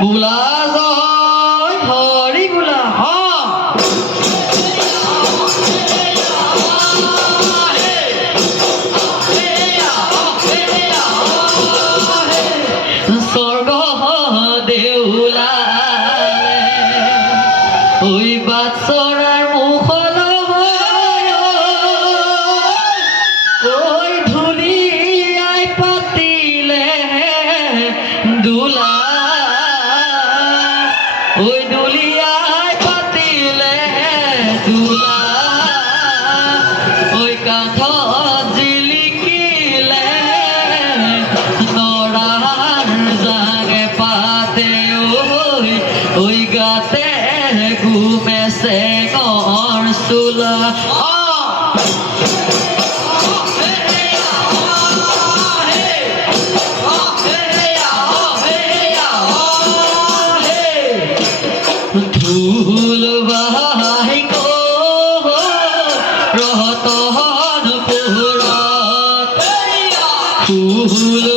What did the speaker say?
বুলা জয় হৰি বুলা স্বৰ্গ দেউলা ঐ বাটচৰাৰ মুখল ঐ ধুলিয়াই পাতিলে দোলা ঐ দুলিয়াই পাতিলে দোলা ঐ কাঠত জিলিকিলে নৰাৰ জাগে পাতে ঐ গাতে ঘুমে চেঙৰ চোলা ধুল বাহাই ৰহতন পোহৰত ফুল